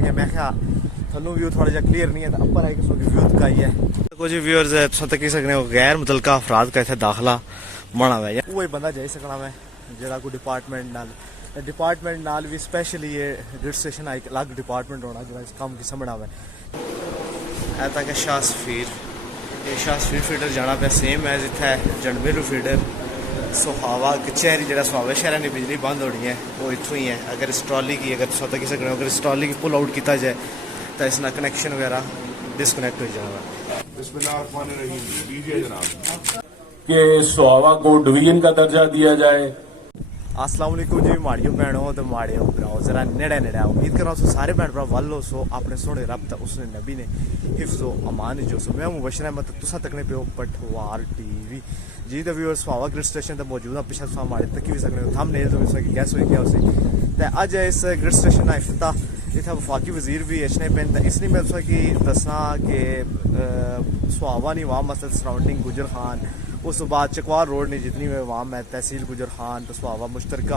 गया मैं क्या थनू व्यू थोड़ा जा क्लियर नहीं है तो अपर है कि व्यू दिखाई है कुछ व्यूअर्स है तुम तक सकने हो गैर मुतलका अफराद का इतना दाखला बना हुआ है वही बंदा जाई सकना मैं जरा कोई डिपार्टमेंट नाल भी स्पेशली ये ग्रिड स्टेशन एक अलग डिपार्टमेंट होना जो इस काम की समझना हुआ है तक शाह सफीर फीडर जाना पे सेम है जिथे जनबेलू फीडर सुहावा कचहरी जो सुहावा शहर की बिजली बंद होनी है वो इतों ही है अगर इस ट्रॉली की अगर तुम तक सकने अगर इस ट्रॉली की पुल आउट किया जाए तो इसका कनैक्शन वगैरह डिसकनैक्ट हो जाएगा कि सुहावा को डिवीजन का दर्जा दिया जाए। अस्सलाम वालेकुम जी माड़ियो भैनों तो माड़ियो भराओ जरा नेड़े उम्मीद कर रहा हूँ सारे भैन भरा वल हो सो अपने सोने रब तक उसने नबी ने हिफ्ज़ो अमान जो सो मैं मुबशर अहमद तुसा तकने पे पठवार टीवी जी तो व्यूअर्स सुहावा ग्रिड स्टेशन तो मौजूद है पिछले तुम माड़े तक भी सकने थम नेल तो गैस हो गया उसी तो अज इस ग्रिड स्टेशन का इफ्तिताह इतना वफाकी वजीर भी अचने पेन तो इसलिए मैं तुसा दसना कि सुहावा नहीं वहाँ मसल सराउंडिंग गुजर खान उस बाद चकवार रोड ने जितनी भी वहाँ मैं तहसील गुजर खान तो सुहावा मुश्तरका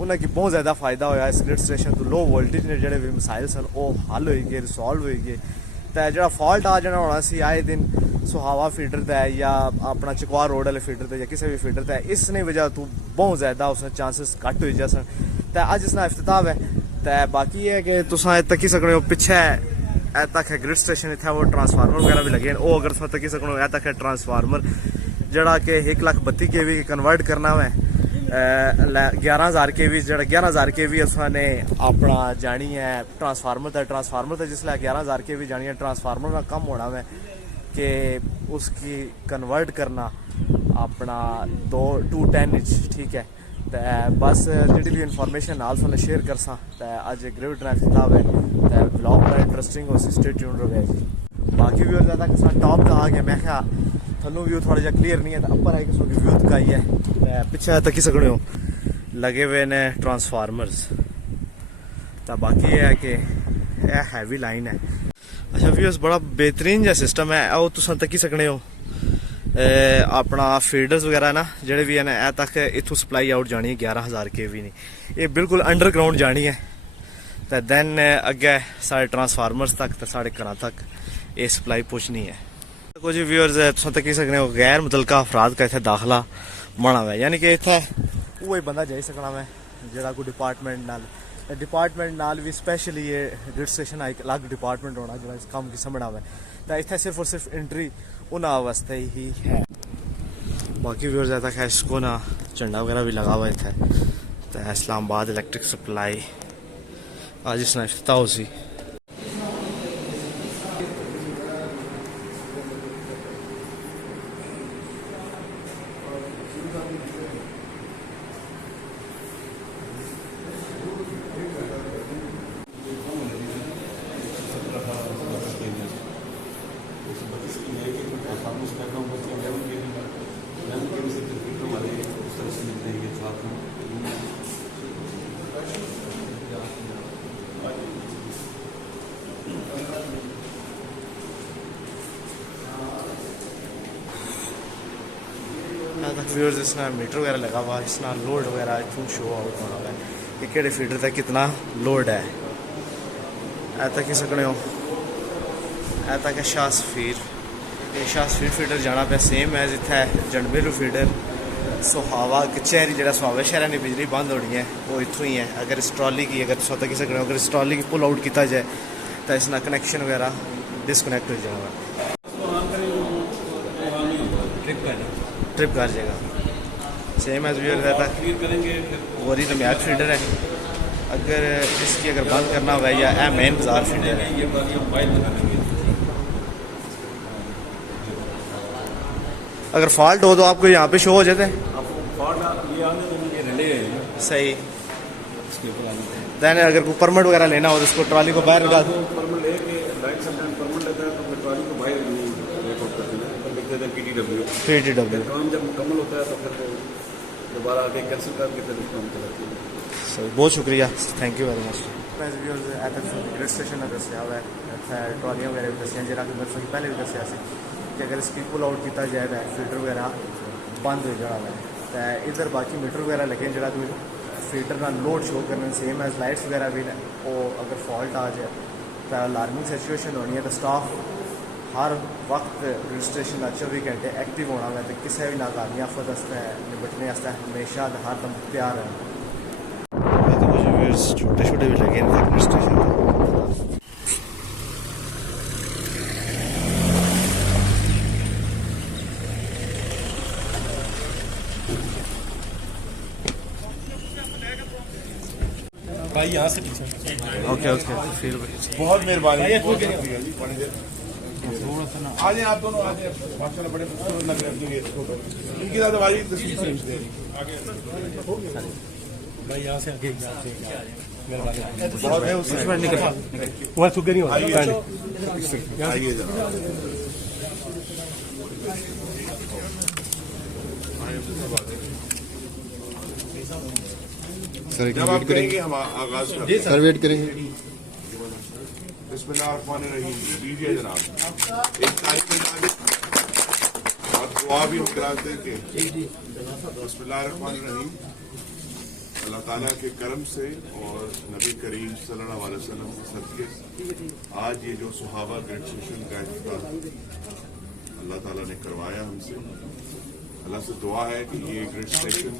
उन्होंने बहुत ज़्यादा फायदा होया इस ग्रिड स्टेशन तो लो वोल्टेज ने जोड़े भी मसाइल सन वो हल हो गए रिसॉल्व हो गए तो जो फॉल्ट आ जाना होना सी आए दिन सुहावा फीडर का है या अपना चकवार रोड वाले फीडर का या किसी भी फीडर का है इसने वजह तो बहुत ज़्यादा उसने चांसेस घट हो जा सन तो अज इसका इफ्तिताह है तो बाकी है कि तुम तकी सकने हो पिछे तक है ग्रिड स्टेशन इतना वो ट्रांसफार्मर वगैरह भी लगे वो अगर तुम तकी सकने हो तक है ट्रांसफार्मर जड़ा कि 1,32,000 kV कन्वर्ट करना है 11,000 kV जड़ा 11,000 kV उसने अपना जानी है ट्रांसफार्मर तो जिसले 11,000 kV जानी है ट्रांसफार्मर का कम होना है कि उसकी कन्वर्ट करना अपना 210 इंच ठीक है तो बस जी भी इन्फॉर्मेशन नाल थोड़ा शेयर कर सा तो अज ग्रिड किताब है तो ब्लॉग बड़ा इंटरेस्टिंग हो स्टे ट्यून रहे बाकी भी ज़्यादा किसान टॉप का आ गया मैं क्या थनू व्यू थोड़ा जा क्लियर नहीं है तो अपर है कि व्यू दिखाई है पिछले तक सकने हो लगे हुए ने ट्रांसफार्मर्स तो बाकी ये है कि यह हैवी लाइन है अच्छा व्यूअर्स बड़ा बेहतरीन जहा सिस्टम है वो तुम तक सकने हो अपना फीडर्स वगैरह ना जोड़े भी है तक इतों सप्लाई आउट जानी है 11,000 kV नहीं ये बिल्कुल अंडरग्राउंड जानी है तो दैन अगे साढ़े ट्रांसफार्मर्स तक तो साढ़े घर तक ये सप्लाई पहुँचनी है कुछ व्यूअर्स है तुम तक सकने हो गैर मुतलका अफराद का इतना दाखला बना हुआ है यानी कि इतना वही बंदा जाई सकना मैं जरा कोई डिपार्टमेंट नाल भी स्पेशली ये ग्रिड स्टेशन एक अलग डिपार्टमेंट होना जो इस काम की समझना हुआ है तो इतना सिर्फ और सिर्फ एंट्री उन्होंने वास्ते ही है बाकी व्यूअर्स है तक इसको ना झंडा वगैरह भी लगा हुआ है तो इस्लामाबाद इलेक्ट्रिक सप्लाई आज इसने इफ्तिताह हो सी व्यूअर्स इसना मीटर वगैरह लगा हुआ इसना लोड वगैरह इतों शो आउट होना है कि केड़े फीडर तक कितना लोड है तक ही सकने हो तक है शाह सफीर फीडर जाना पे सेम है जिथे जनबेलू फीडर सुहावा कचहरी जो सुहावा शहर की बिजली बंद होनी है वो इतों ही है अगर इस ट्रॉली की अगर तुम तक सकने अगर इस ट्रॉली की पुल आउट किया जाए तो इसका कनैक्शन वगैरह डिसकनैक्ट हो जाएगा ट्रिप कर जाएगा सेम एज व्यूअर रहता वही तो मैच फीडर है अगर इसकी अगर बंद करना हुआ या मेन बाजार फीडर है अगर फॉल्ट हो तो आपको यहाँ पे शो हो जाते हैं सही दैन अगर कोई परमिट वगैरह लेना हो तो उसको ट्रॉली को बाहर निकाल PTW काम जब मुकम्मल होता है तो फिर दोबारा आके कैंसिल करके फिर उसको हम चलाते हैं सही बहुत शुक्रिया thank you very much grid station दसिया हुआ है ट्रॉलियां वगैरह भी दसिया जरा कि पहले भी दसिया कि अगर इसकी पुल आउट किया जाए तो फीडर वगैरह बंद हो जाना है तो इधर बाकी मीटर वगैरह लगे जरा कोई फीडर ना लोड शो करने सेम एज लाइट्स वगैरह भी ना वो अगर फॉल्ट आ जाए तो अलार्मिंग सिचुएशन होनी है तो स्टाफ हर वक्त रजिस्ट्रेशन का 24 घंटे एक्टिव होना है तो किसी भी नाकामी आफत निपटने हमेशा हर दम तैयार है। तो मुझे छोटे छोटे भी लगे रजिस्ट्रेशन भाई यहाँ से पीछे ओके ओके फिर बहुत मेहरबानी आ जाए आप दोनों आ जाए माशाल्लाह बड़े खूबसूरत लग रहे हैं ये फोटो इनकी ज्यादा हमारी तस्वीर से दे रही भाई यहाँ से आगे बहुत है उसमें निकल वहाँ चुके नहीं होता आइए जरा जब आप करेंगे हम आगाज करेंगे सर वेट करेंगे। बिस्मिल्लाहिर्रहमानिर्रहीम दीजिए जनाब एक तारीख में और दुआ भी हम करा देंगे। बिस्मिल्लाहिर्रहमानिर्रहीम अल्लाह ताला के करम से और नबी करीम सल्लल्लाहु अलैहि वसल्लम के सदके आज ये जो सुहाबा ग्रेजुएशन का इफ्तिताह अल्लाह ताला ने करवाया हमसे, अल्लाह से दुआ है कि ये ग्रेजुएशन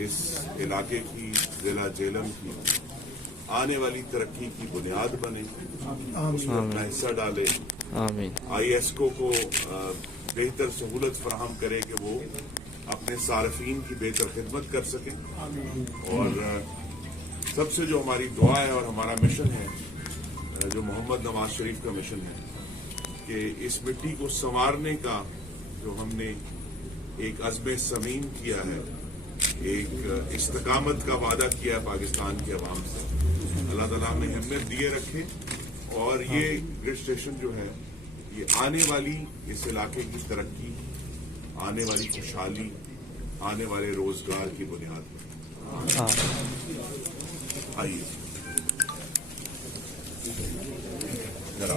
इस इलाके की जिला जेलम की आने वाली तरक्की की बुनियाद बने, उसमें अपना हिस्सा डाले, ISCO को बेहतर सहूलत फराहम करे कि वो अपने सार्फिन की बेहतर खिदमत कर सकें। और सबसे जो हमारी दुआ है और हमारा मिशन है, जो मोहम्मद नवाज शरीफ का मिशन है, कि इस मिट्टी को संवारने का जो हमने एक अज़्म समीम किया है, एक इस्तकामत का वादा किया है पाकिस्तान के अवाम से, अल्लाह ताला हमें हिम्मत दिए रखे और ये ग्रिड स्टेशन जो है ये आने वाली इस इलाके की तरक्की, आने वाली खुशहाली, आने वाले रोजगार की बुनियाद पर। आइए जरा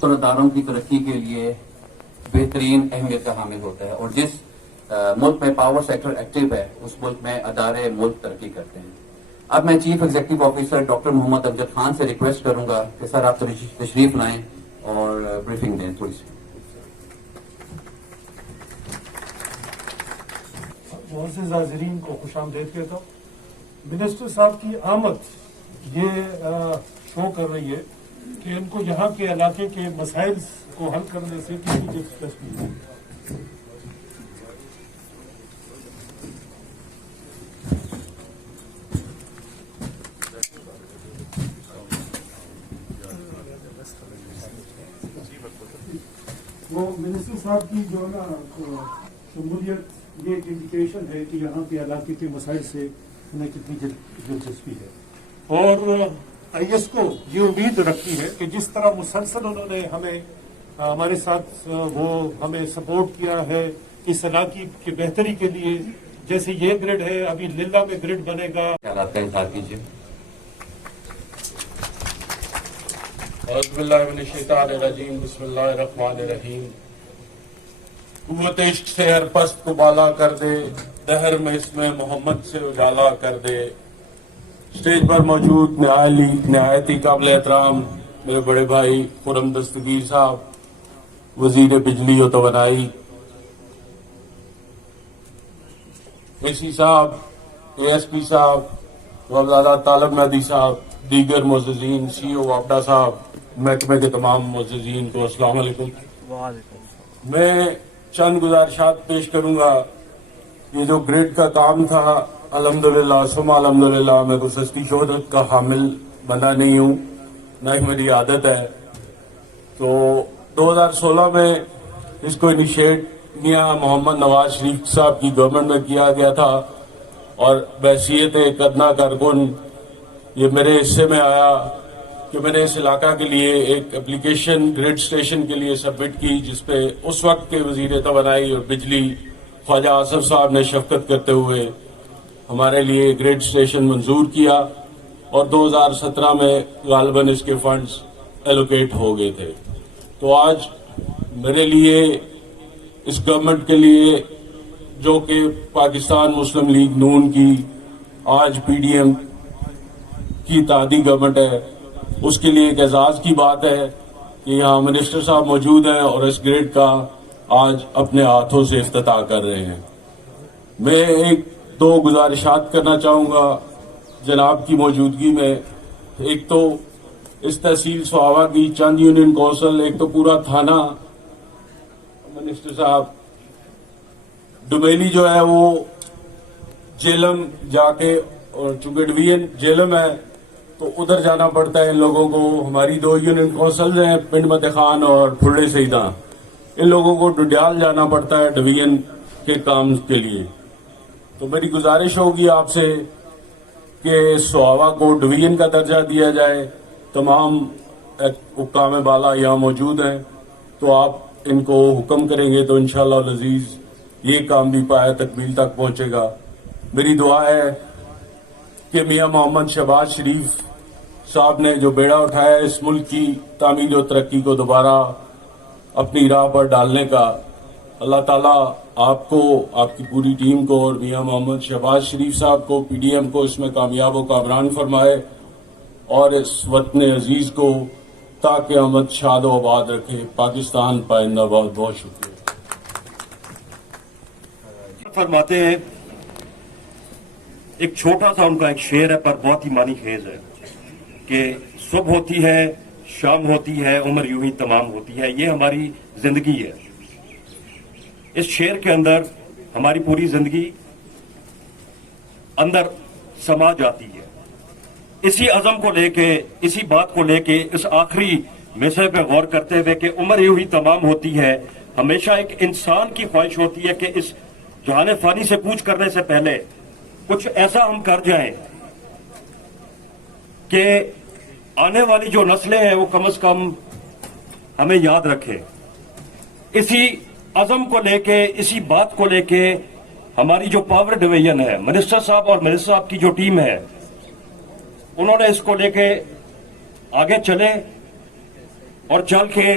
सरदारों की तरक्की के लिए बेहतरीन अहमियत का हामिल होता है और जिस मुल्क में पावर सेक्टर एक्टिव है उस मुल्क में अदारे मुल्क तरक्की करते हैं। अब मैं chief executive officer doctor Mohammad Amjad Khan से रिक्वेस्ट करूंगा कि सर आप तशरीफ लाएं और ब्रीफिंग दें थोड़ी सी। मोअज़्ज़िज़ हाज़रीन को खुशामदीद कहता हूँ। मिनिस्टर साहब की आमद ये शो कर रही है कि इनको यहाँ के इलाके के मसाइल को हल करने से किसी दिलचस्पी नहीं। वो मिनिस्टर साहब की जो है ना शमूलियत ये एक इंडिकेशन है कि यहाँ के इलाके के मसाइल से उन्हें कितनी दिलचस्पी है। और IS को ये उम्मीद रखती है कि जिस तरह मुसलसल उन्होंने हमें हमारे साथ वो हमें सपोर्ट किया है इस इलाके की बेहतरी के लिए, जैसे ये ग्रिड है अभी लिल्ला में ग्रिड बनेगा। ख्यालात का इजहार कीजिए। औज़ुबिल्लाहिमिनश्शैतानिर्रजीम, बिस्मिल्लाहिर्रहमानिर्रहीम। कुव्वत इश्क से हर पस्त को बाला कर दे, दहर में इसमें मोहम्मद से उजाला कर दे। स्टेज पर मौजूद नहायत ही काबिल एहतराम मेरे बड़े भाई खुरम दस्तगीर साहब, वजीर बिजली और तवानाई, AC साहब, ASP साहब, वफादार तालब मेहदी साहब, दीगर मुअज़्ज़िज़ीन, CEO वापडा साहब, महकमे के तमाम मुअज़्ज़िज़ीन को अस्सलाम वालेकुम। मैं चंद गुजारिशात पेश करूंगा। ये जो ग्रिड का काम था, अल्हम्दुलिल्लाह सुम्मा अल्हम्दुलिल्लाह, मैं कोई सस्ती शोहरत का हामिल बना नहीं हूं, न ही मेरी आदत है। तो 2016 में इसको इनिशिएट मियां मोहम्मद नवाज शरीफ साहब की गवर्नमेंट में किया गया था और बहसीयत एक अदना कारकुन ये मेरे हिस्से में आया कि मैंने इस इलाका के लिए एक एप्लीकेशन ग्रिड स्टेशन के लिए सबमिट की, जिसपे उस वक्त के वजीर तवानाई और बिजली ख्वाजा आसिफ साहब ने शफकत करते हुए हमारे लिए ग्रिड स्टेशन मंजूर किया और 2017 में गालिबन इसके फंड्स एलोकेट हो गए थे। तो आज मेरे लिए, इस गवर्नमेंट के लिए, जो कि पाकिस्तान मुस्लिम लीग नून की आज PDM की तादी गवर्नमेंट है, उसके लिए एक एजाज की बात है कि यहाँ मिनिस्टर साहब मौजूद हैं और इस ग्रिड का आज अपने हाथों से इफ्तिताह कर रहे हैं। मैं एक दो गुजारिशात करना चाहूंगा जनाब की मौजूदगी में। एक तो इस तहसील सुहावा की चंद यूनियन कौंसिल, एक तो पूरा थाना, मिनिस्टर साहब डुमेली जो है वो जेलम जाके, और चूंकि डिवीजन जेलम है तो उधर जाना पड़ता है इन लोगों को। हमारी 2 यूनियन कौंसिल्स हैं, पिंड मते खान और फुल्ले सईदा, इन लोगों को डुडियाल जाना पड़ता है डिवीजन के काम के लिए। तो मेरी गुजारिश होगी आपसे कि सुहावा को डिवीजन का दर्जा दिया जाए। तमाम हुक्काम बाला यहाँ मौजूद हैं, तो आप इनको हुक्म करेंगे तो इंशाअल्लाह लजीज ये काम भी पाया तकमील तक पहुंचेगा। मेरी दुआ है कि मियां मोहम्मद शहबाज शरीफ साहब ने जो बेड़ा उठाया इस मुल्क की तामीर और तरक्की को दोबारा अपनी राह पर डालने का, अल्लाह ताला आपको, आपकी पूरी टीम को और मियां मोहम्मद शहबाज शरीफ साहब को, PDM को इसमें कामयाब व कामरान फरमाए और इस वतन अजीज को ताक़यामत शाद व आबाद रखे। पाकिस्तान पाइंदाबाद। बहुत शुक्रिया। फरमाते हैं, एक छोटा सा उनका एक शेर है पर बहुत ही मानी खेज है कि सुबह होती है, शाम होती है, उम्र यूं ही तमाम होती है। ये हमारी जिंदगी है। इस शेर के अंदर हमारी पूरी जिंदगी अंदर समा जाती है। इसी अज़म को लेके, इसी बात को लेके इस आखिरी मिसरे पे गौर करते हुए कि उम्र यूं ही तमाम होती है, हमेशा एक इंसान की ख्वाहिश होती है कि इस जहान फानी से कूच करने से पहले कुछ ऐसा हम कर जाएं कि आने वाली जो नस्लें हैं वो कम से कम हमें याद रखें। इसी अज़म को लेके, इसी बात को लेके हमारी जो पावर डिवीजन है, मिनिस्टर साहब और मिनिस्टर साहब की जो टीम है, उन्होंने इसको लेके आगे चले और चल के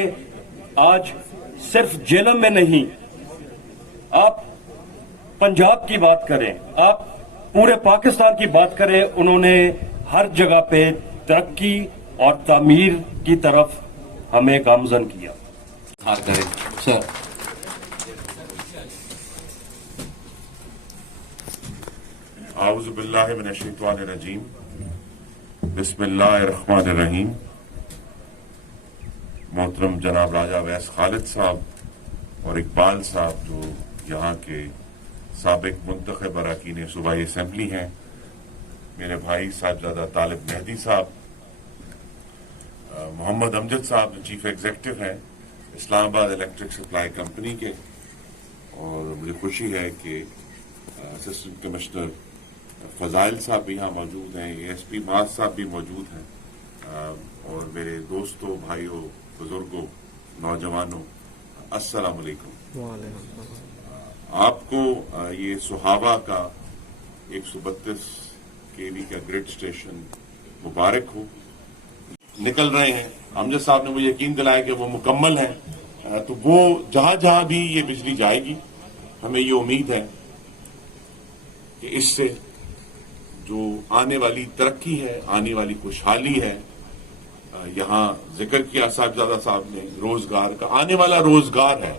आज सिर्फ जेलम में नहीं, आप पंजाब की बात करें, आप पूरे पाकिस्तान की बात करें, उन्होंने हर जगह पे तरक्की और तामीर की तरफ हमें गामजन किया। हार करें सर। आउज़ुबिल्लाहि मिनश्शैतानिर्रजीम बिस्मिल्लाहिर्रहमानिर्रहीम। मोहतरम जनाब राजा वैस खालिद साहब और इकबाल साहब जो यहाँ के साबिक मुंतखब अरकान सूबाई असम्बली हैं, मेरे भाई साहिबजादा तालिब मेहदी साहब, मोहम्मद अमजद साहब जो चीफ एग्जीक्यूटिव हैं इस्लामाबाद इलेक्ट्रिक सप्लाई कंपनी के, और मुझे खुशी है कि असिस्टेंट कमिश्नर फजाइल साहब भी यहाँ मौजूद हैं, ASP माज साहब भी मौजूद हैं, और मेरे दोस्तों, भाइयों, बुजुर्गों, नौजवानों, अस्सलाम वालेकुम। आपको ये सुहावा का 132 kV का ग्रिड स्टेशन मुबारक हो। निकल रहे हैं, अमजद साहब ने मुझे यकीन दिलाया कि वो मुकम्मल है, तो वो जहां जहां भी ये बिजली जाएगी, हमें ये उम्मीद है कि इससे जो आने वाली तरक्की है, आने वाली खुशहाली है, यहां जिक्र किया साहिबजादा साहब ने रोजगार का, आने वाला रोजगार है,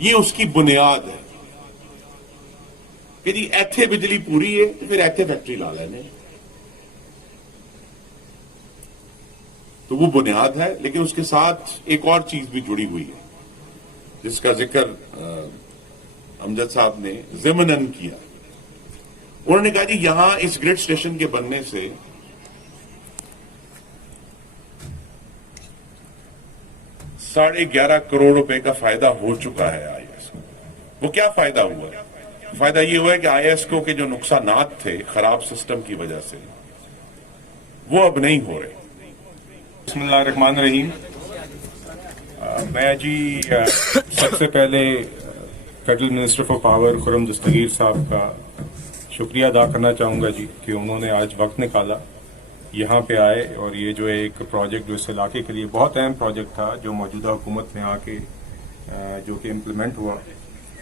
ये उसकी बुनियाद है कि जी इत्थे बिजली पूरी है तो फिर इत्थे फैक्ट्री ला लेने, तो वो बुनियाद है। लेकिन उसके साथ एक और चीज भी जुड़ी हुई है जिसका जिक्र अमजद साहब ने ज़िमनन किया। उन्होंने कहा जी यहां इस ग्रिड स्टेशन के बनने से $11.5 करोड़ रुपए का फायदा हो चुका है IS को। वो क्या फायदा हुआ है? फायदा ये हुआ है कि IS को के जो नुकसानात थे खराब सिस्टम की वजह से, वो अब नहीं हो रहे। बिस्मिल्लाहिर्रहमानिर्रहीम। मैं जी सबसे पहले federal minister for power Khurram Dastgir साहब का शुक्रिया अदा करना चाहूँगा जी कि उन्होंने आज वक्त निकाला, यहाँ पे आए, और ये जो एक प्रोजेक्ट जो इस इलाके के लिए बहुत अहम प्रोजेक्ट था जो मौजूदा हुकूमत में आके जो कि इम्प्लीमेंट हुआ,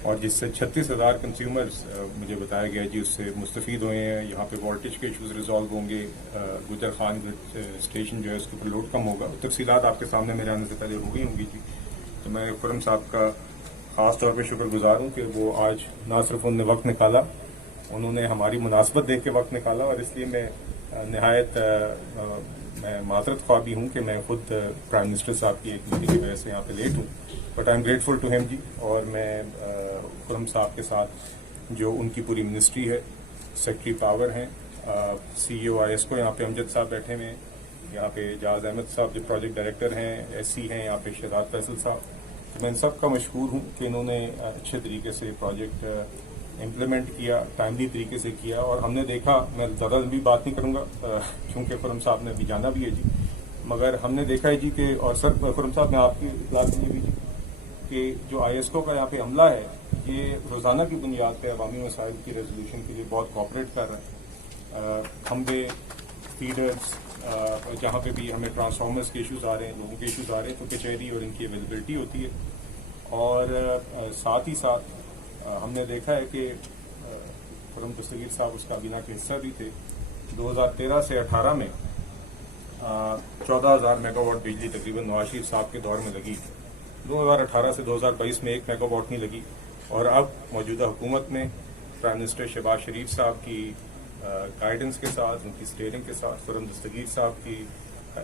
और जिससे 36,000 कंज्यूमर्स मुझे बताया गया जी उससे मुस्तफ़ीद हुए हैं। यहाँ पे वोल्टेज के इशूज़ रिजॉल्व होंगे, गुजर खान स्टेशन जो है उसके ऊपर लोड कम होगा। तफसीलात आपके सामने मेरे आने से पहले हो गई होंगी जी। तो मैं खुर्रम साहब का ख़ास तौर पर शुक्रगुजार हूँ कि वो आज ना सिर्फ उन्होंने वक्त निकाला, उन्होंने हमारी मुनासबत देख के वक्त निकाला, और इसलिए मैं नहायत मैं माजरत ख्वाह भी हूँ कि मैं खुद प्राइम मिनिस्टर साहब की एक मीटिंग की वजह से यहाँ पे लेट हूँ, but I am grateful to him जी। और मैं खुर्रम साहब के साथ जो उनकी पूरी मिनिस्ट्री है, सेक्रेटरी पावर हैं, CEO IS को यहाँ पे अमजद साहब बैठे हुए हैं, यहाँ पे एजाज अहमद साहब जो प्रोजेक्ट डायरेक्टर हैं, SC हैं, यहाँ पे शहजाद फैसल साहब, तो मैं इन सब का मशकूर हूँ कि इन्होंने अच्छे तरीके से प्रोजेक्ट इम्प्लीमेंट किया, टाइमली तरीके से किया। और हमने देखा, मैं ज़्यादा लंबी बात नहीं करूँगा क्योंकि खुर्रम साहब ने अभी जाना भी है जी, मगर हमने देखा है जी कि, और सर खुर्रम साहब ने आपकी इतला दी भी जी कि जो ISCO का यहाँ पे अमला है ये रोज़ाना की बुनियाद पर अवामी मसाइल की रेजोल्यूशन के लिए बहुत कोऑपरेट कर रहा है। खंबे, फीडर्स, जहाँ पे भी हमें ट्रांसफार्मर्स के इशूज़ आ रहे हैं, लोगों के इशूज़ आ रहे हैं, तो कचहरी और इनकी अवेलेबिलिटी होती है। और साथ ही साथ हमने देखा है कि खुर्रम दस्तगीर साहब उस काबीना के हिस्सा भी थे। 2013 से 18 में 14,000 मेगावाट बिजली तकरीबन नवाज शरीफ साहब के दौर में लगी। 2018 से 2022 में 1 मेगावाट नहीं लगी, और अब मौजूदा हुकूमत में प्राइम मिनिस्टर शहबाज शरीफ साहब की गाइडेंस के साथ, उनकी स्टीयरिंग के साथ, खुर्रम दस्तगीर साहब की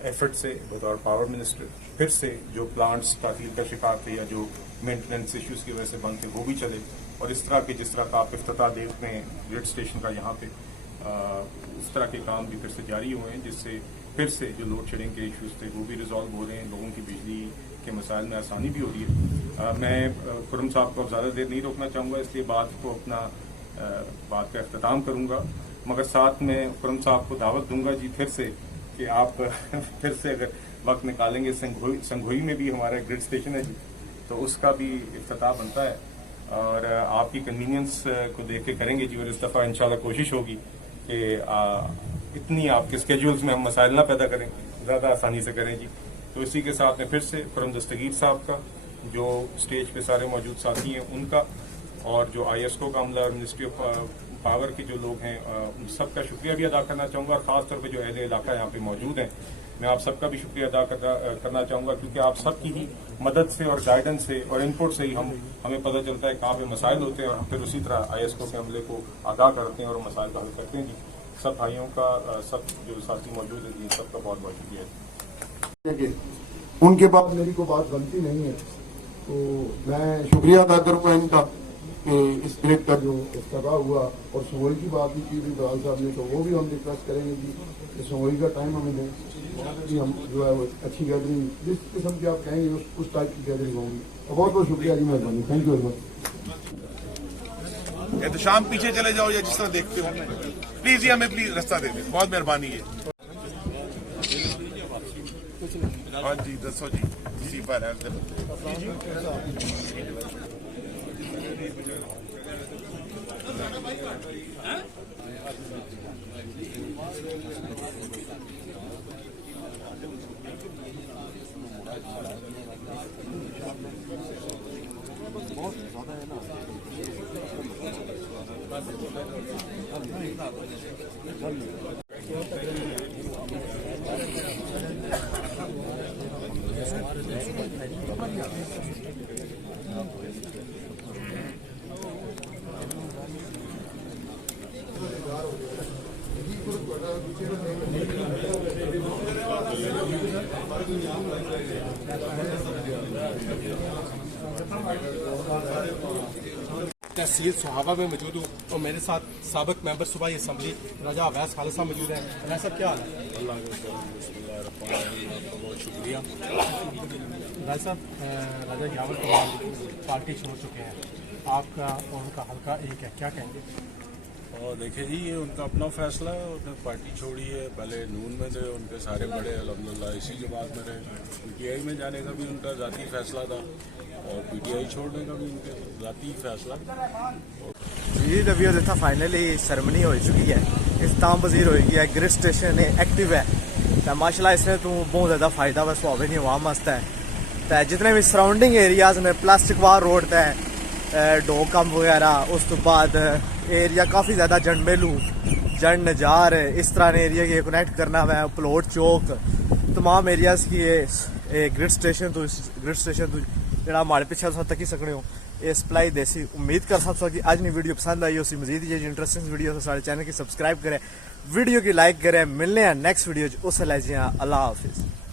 एफर्ट से बतौर पावर मिनिस्टर फिर से जो प्लांट्स तातील का शिकार थे या जो मेंटेनेंस इश्यूज की वजह से बंद थे वो भी चले, और इस तरह के जिस तरह का आप इफ्तिताह देखते हैं ग्रिड स्टेशन का यहाँ पे, उस तरह के काम भी फिर से जारी हुए हैं, जिससे फिर से जो लोड शेडिंग के इश्यूज थे वो भी रिजॉल्व हो रहे हैं, लोगों की बिजली के मसाइल में आसानी भी हो रही है। मैं खुर्रम साहब को अब ज़्यादा देर नहीं रोकना चाहूँगा, इसलिए बात का अख्ताम करूँगा, मगर साथ में खुर्रम साहब को दावत दूंगा जी फिर से कि आप फिर से अगर वक्त निकालेंगे, संघोई में भी हमारा ग्रिड स्टेशन है जी, तो उसका भी इफ्तिताह बनता है, और आपकी कन्वीनियंस को देख के करेंगे जी। और इस दफ़ा इंशाल्लाह कोशिश होगी कि इतनी आपके स्केड्यूल्स में हम मसाइल ना पैदा करें, ज़्यादा आसानी से करें जी। तो इसी के साथ में फिर से खुर्रम दस्तगीर साहब का, जो स्टेज पे सारे मौजूद साथी हैं उनका, और जो ISCO का अमला और मिनिस्ट्री ऑफ पावर के जो लोग हैं उन सब का शुक्रिया भी अदा करना चाहूँगा, और ख़ास तौर पर जो अहले इलाका यहाँ पे मौजूद हैं मैं आप सबका भी शुक्रिया अदा करना चाहूंगा, क्योंकि आप सबकी ही मदद से और गाइडेंस से और इनपुट से ही हमें पता चलता है कहाँ पे मसाइल होते हैं और हम फिर उसी तरह ISCO के अमले को आगाह करते हैं और मसाइल का हल करते हैं। जी सब भाइयों का, सब जो साथी मौजूद है, सबका बहुत बहुत शुक्रिया। उनके बाद मेरी कोई बात गलती नहीं है, तो मैं शुक्रिया अदा करूँगा इनका कि इस ग्रेड का जो इफ्तिताह हुआ। और सोई की बात भी की थी बराल साहब ने, तो वो भी हम रिक्वेस्ट करेंगे कि सोई का टाइम हमें दें कि हम जो है वो अच्छी गैदरिंग जिस किस्म की आप कहेंगे उस टाइप की गैदरिंग होगी। तो बहुत बहुत शुक्रिया जी, मेहरबानी, thank you very much. Ehtesham पीछे चले जाओ या जिस तरह देखते हो प्लीज, ये हमें प्लीज रास्ता दे दें, बहुत मेहरबानी है। हाँ जी दसो जी, इसी पर है तहसील सुहावा में मौजूद हूँ और मेरे साथ साबिक मेंबर सूबाई असम्बली राजा अवैस खालिद साहब मौजूद हैं। राजा साहब क्या हाल है? बहुत शुक्रिया। राजा साहब, राजा यावर कमाल पार्टी छोड़ चुके हैं, आपका और उनका हल्का एक है, क्या कहेंगे? और देखिए जी, ये उनका अपना फैसला है, उन्होंने पार्टी छोड़ी है। पहले नून में थे, उनके सारे बड़े अल्हम्दुलिल्लाह इसी जमात में रहे। PTI में जाने का भी उनका ज़ाती फैसला था और PTI छोड़ने का भी उनके ज़ाती फैसला। जी अभी इतना फाइनली सेरेमनी हो चुकी है, इख्तिताम पजीर होगी है, ग्रिड स्टेशन एक्टिव है तो माशाल्लाह इसने तो बहुत ज़्यादा फायदा बस हुआ नहीं हुआ मस्त है। तो जितने भी सराउंडिंग एरियाज ने प्लास्टिक वार रोड है, डो कम वगैरह, उस तो बाद एरिया काफ़ी ज़्यादा जंडबेलू जंड नजार इस तरह एरिया के कनेक्ट करना है, पलोट चौक तमाम एरियाज की ये ग्रिड स्टेशन तो जो हमारे पिछले तुम तकी सकते हो ये सप्लाई देसी। उम्मीद कर सकते हो कि आज की वीडियो पसंद आई हो, मजीद ये इंटरेस्टिंग वीडियो तो सारे चैनल की सब्सक्राइब करें, वीडियो की लाइक करें। मिलने हैं नेक्स्ट वीडियो उस अल्लाह हाफिज़।